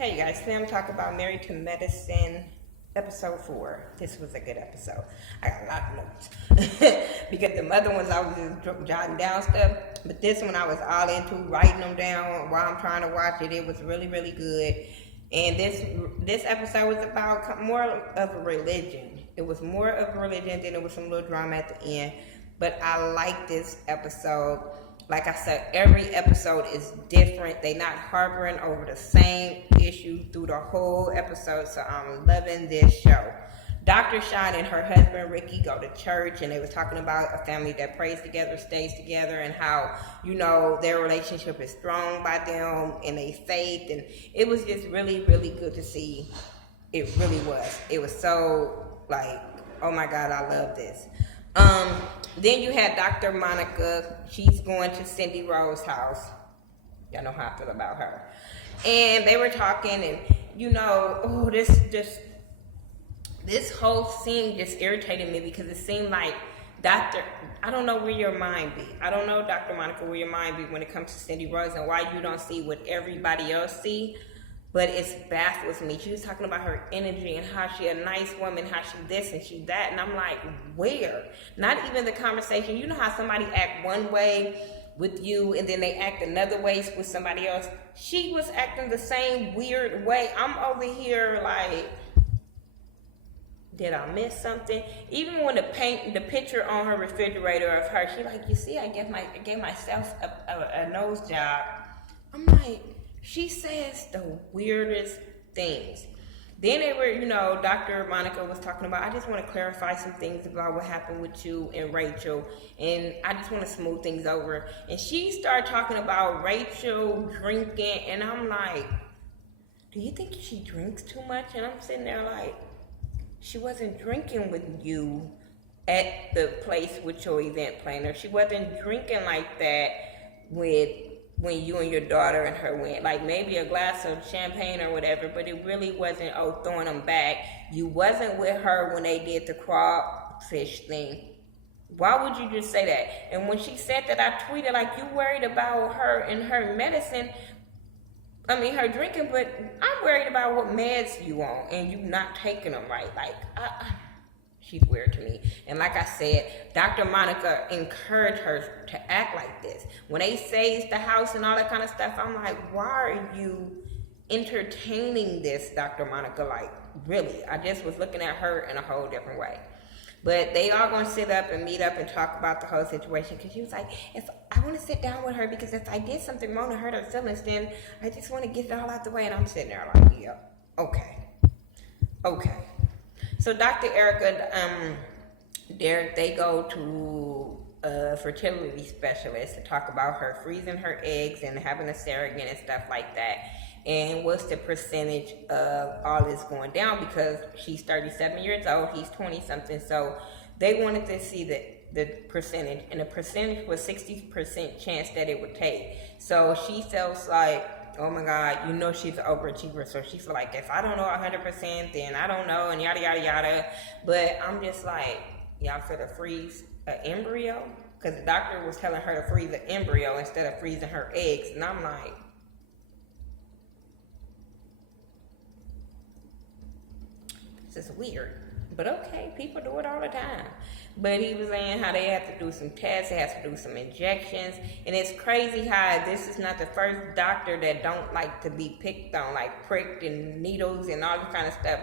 Hey guys, today I'm talking about Married to Medicine, episode 4. This was a good episode. I got a lot of notes. Because the other ones I was just jotting down stuff. But this one I was all into writing them down while I'm trying to watch it. It was really, really good. And this episode was about more of a religion. It was more of a religion, then there was some little drama at the end. But I like this episode. Like I said, every episode is different. They're not harboring over the same issue through the whole episode. So I'm loving this show. Dr. Sean and her husband Ricky go to church, and they were talking about a family that prays together, stays together, and how, their relationship is strong by them and their faith. And it was just really, really good to see. It really was. It was so like, oh my God, I love this. Then you had Dr. Monica. She's going to Cindy Rose's house. Y'all know how I feel about her. And they were talking, and this whole scene just irritated me because it seemed like I don't know where your mind be. I don't know, Dr. Monica, where your mind be when it comes to Cindy Rose and why you don't see what everybody else see. But it baffles me. She was talking about her energy and how she a nice woman, how she this and she that. And I'm like, where? Not even the conversation. You know how somebody act one way with you and then they act another way with somebody else? She was acting the same weird way. I'm over here like, did I miss something? Even when the picture on her refrigerator of her, she like, you see, I gave myself a nose job. I'm like, she says the weirdest things. Then they were, Dr. Monica was talking about, I just want to clarify some things about what happened with you and Rachel, and I just want to smooth things over. And she started talking about Rachel drinking, and I'm like, do you think she drinks too much? And I'm sitting there like, she wasn't drinking with you at the place with your event planner. She wasn't drinking like that when you and your daughter and her went, like maybe a glass of champagne or whatever, but it really wasn't, throwing them back. You wasn't with her when they did the crawfish thing. Why would you just say that? And when she said that, I tweeted, like, you worried about her and her medicine, her drinking, but I'm worried about what meds you on and you not taking them right. Like, she's weird to me. And like I said, Dr. Monica encouraged her to act like this. When they sage the house and all that kind of stuff, I'm like, why are you entertaining this, Dr. Monica? Like, really? I just was looking at her in a whole different way. But they all going to sit up and meet up and talk about the whole situation. Because she was like, if I want to sit down with her, because if I did something wrong to hurt her feelings, then I just want to get it all out the way. And I'm sitting there like, yeah, okay. So Dr. Erica, Derek, they go to a fertility specialist to talk about her freezing her eggs and having a surrogate and stuff like that. And what's the percentage of all this going down, because she's 37 years old, he's 20-something. So they wanted to see the percentage, and the percentage was 60% chance that it would take. So she feels like, oh my God, she's an overachiever. So she feel like, if I don't know 100%, then I don't know, and yada, yada, yada. But I'm just like, y'all finna freeze an embryo? Because the doctor was telling her to freeze an embryo instead of freezing her eggs. And I'm like, this is weird. But okay, people do it all the time. But he was saying how they have to do some tests, they have to do some injections. And it's crazy how this is not the first doctor that don't like to be picked on, like pricked and needles and all this kind of stuff.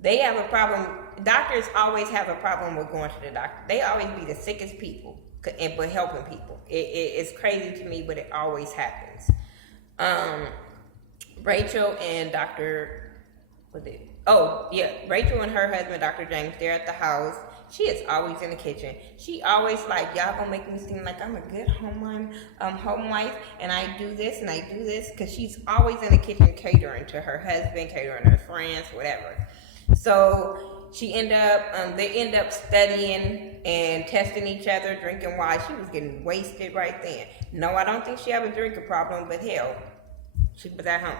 They have a problem. Doctors always have a problem with going to the doctor. They always be the sickest people, but helping people. It's crazy to me, but it always happens. Rachel and Rachel and her husband, Dr. James, they're at the house. She is always in the kitchen. She always like, y'all gonna make me seem like I'm a good home wife, and I do this and I do this, because she's always in the kitchen catering to her husband, catering to her friends, whatever. So they end up studying and testing each other, drinking wine. She was getting wasted right then. No, I don't think she have a drinking problem, but hell, she was at home.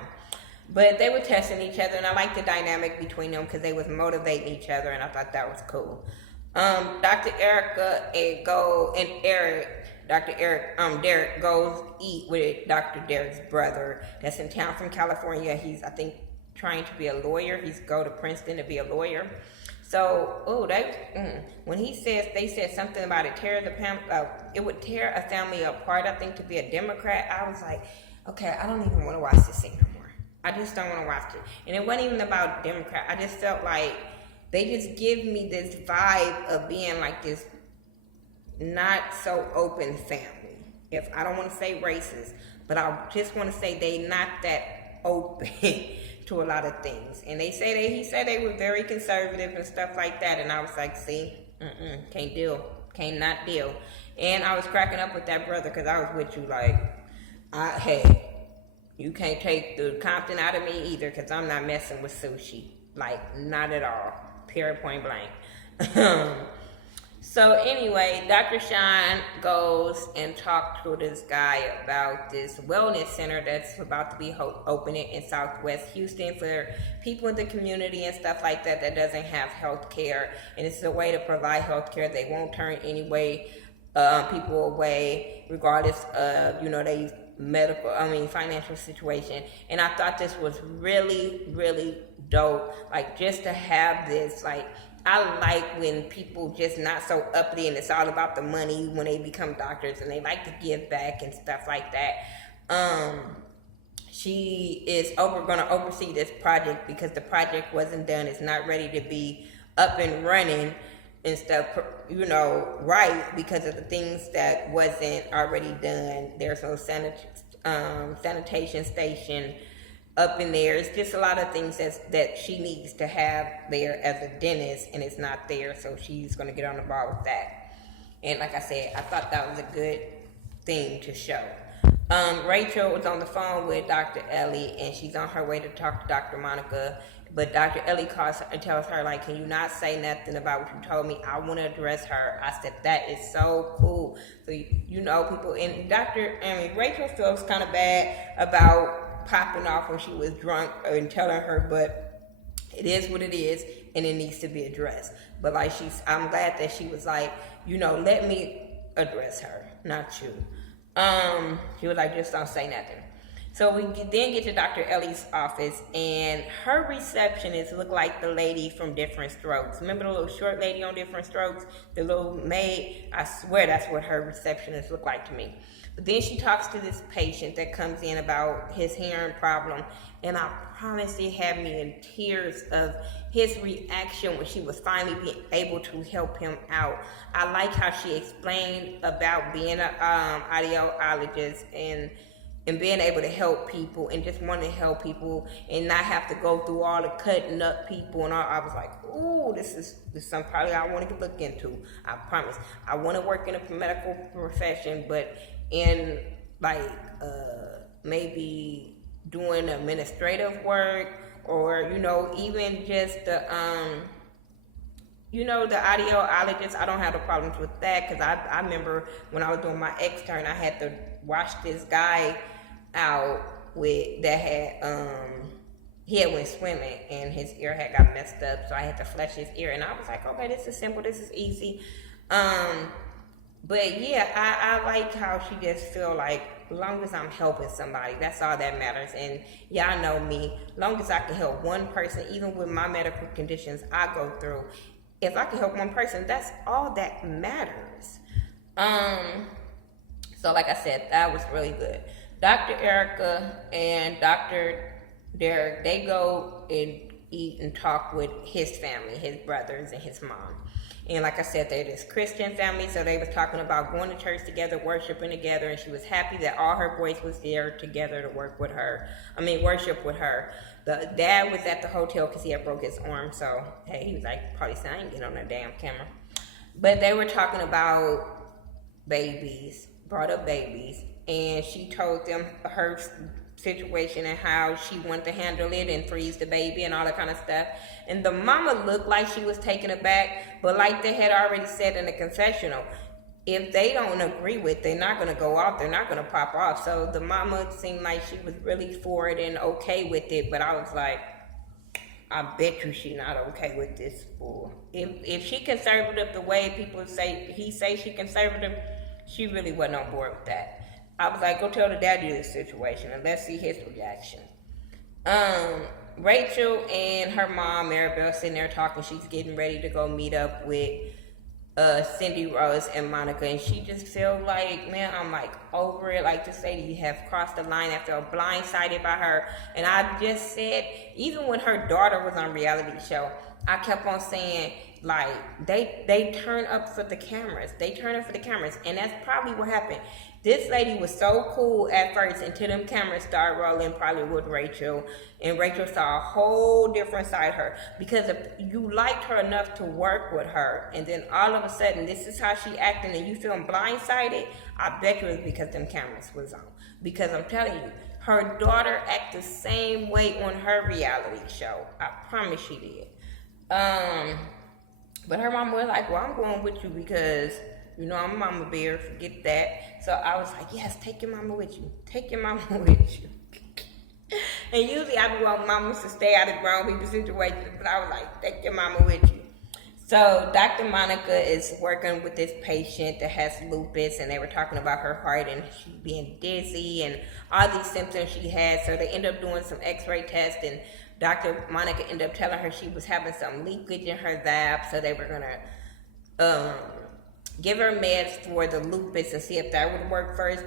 But they were testing each other, and I liked the dynamic between them because they was motivating each other, and I thought that was cool. Dr. Erica and Eric, Derek goes eat with Dr. Derek's brother that's in town from California. He's, I think, trying to be a lawyer. He's go to Princeton to be a lawyer. So, when they said something about it would tear a family apart, I think, to be a Democrat. I was like, okay, I don't even want to watch this thing no more. I just don't want to watch it. And it wasn't even about Democrat. I just felt like they just give me this vibe of being like this not so open family. If I don't want to say racist, but I just want to say they not that open to a lot of things. And he said they were very conservative and stuff like that. And I was like, see, can't not deal. And I was cracking up with that brother because I was with you like, hey, you can't take the Compton out of me either because I'm not messing with sushi. Like, not at all. Period, point blank. So anyway, Dr. Sean goes and talks to this guy about this wellness center that's about to be opening in Southwest Houston for people in the community and stuff like that that doesn't have health care. And it's a way to provide health care. They won't turn people away regardless of, their financial situation. And I thought this was really, really dope. Like, just to have this, like, I like when people just not so uppity and it's all about the money when they become doctors and they like to give back and stuff like that. She is going to oversee this project because the project wasn't done. It's not ready to be up and running and stuff, right, because of the things that wasn't already done. There's no sanitation station up in there. It's just a lot of things that she needs to have there as a dentist, and it's not there, so she's going to get on the ball with that. And like I said, I thought that was a good thing to show. Rachel was on the phone with Dr. Ellie, and she's on her way to talk to Dr. Monica, but Dr. Ellie calls her and tells her, like, can you not say nothing about what you told me? I want to address her. I said, that is so cool. So, people, and Rachel feels kind of bad about popping off when she was drunk and telling her, but it is what it is and it needs to be addressed. But like I'm glad that she was like, let me address her, not you. She was like, just don't say nothing. So we then get to Dr. Ellie's office, and her receptionist looked like the lady from Different Strokes. Remember the little short lady on Different Strokes? The little maid? I swear that's what her receptionist looked like to me. But then she talks to this patient that comes in about his hearing problem, and I promise it had me in tears of his reaction when she was finally being able to help him out. I like how she explained about being an audiologist and being able to help people and just wanting to help people and not have to go through all the cutting up people and all. I was like, ooh, this is something probably I want to look into. I promise. I want to work in a medical profession, but in maybe doing administrative work or, even just the audiologist. I don't have the problems with that because I remember when I was doing my extern, I had to watch this guy out that had he had went swimming and his ear had got messed up, so I had to flush his ear, and I was like, okay, this is simple, this is easy. But yeah, I like how she just feel like as long as I'm helping somebody, that's all that matters. And y'all know me, as long as I can help one person, even with my medical conditions I go through, if I can help one person, that's all that matters. So like I said, that was really good. Dr. Erica and Dr. Derek, they go and eat and talk with his family, his brothers and his mom. And like I said, they're this Christian family, so they was talking about going to church together, worshiping together, and she was happy that all her boys was there together to worship with her. The dad was at the hotel because he had broke his arm, so hey, he was like, probably saying, I ain't get on that damn camera. But they were talking about babies, brought up babies, and she told them her situation and how she wanted to handle it and freeze the baby and all that kind of stuff. And the mama looked like she was taken aback, but like they had already said in the confessional, if they don't agree with it, they're not going to go off, they're not going to pop off. So the mama seemed like she was really for it and okay with it, but I was like, I bet you she not okay with this fool. If she conservative the way people say, he say she conservative, She really wasn't on board with that. I was like, go tell the daddy this situation and let's see his reaction. Rachel and her mom, Maribel, sitting there talking. She's getting ready to go meet up with Cindy Rose and Monica, and she just feel like, man, I'm like over it. Like, this lady have crossed the line after blindsided by her. And I just said, even when her daughter was on reality show, I kept on saying, like, they turn up for the cameras. They turn up for the cameras, and that's probably what happened. This lady was so cool at first until them cameras started rolling, probably with Rachel, and Rachel saw a whole different side of her, because if you liked her enough to work with her, and then all of a sudden this is how she acting and you feeling blindsided, I bet you it's because them cameras was on. Because I'm telling you, her daughter act the same way on her reality show. I promise she did. But her mama was like, well, I'm going with you because, you know, I'm Mama Bear, forget that. So I was like, yes, take your mama with you. Take your mama with you. And usually I be want mamas to stay out of grown people situations, but I was like, take your mama with you. So Dr. Monica is working with this patient that has lupus, and they were talking about her heart and she being dizzy and all these symptoms she had. So they end up doing some x-ray tests, and Dr. Monica ended up telling her she was having some leakage in her valve, so they were gonna give her meds for the lupus and see if that would work first to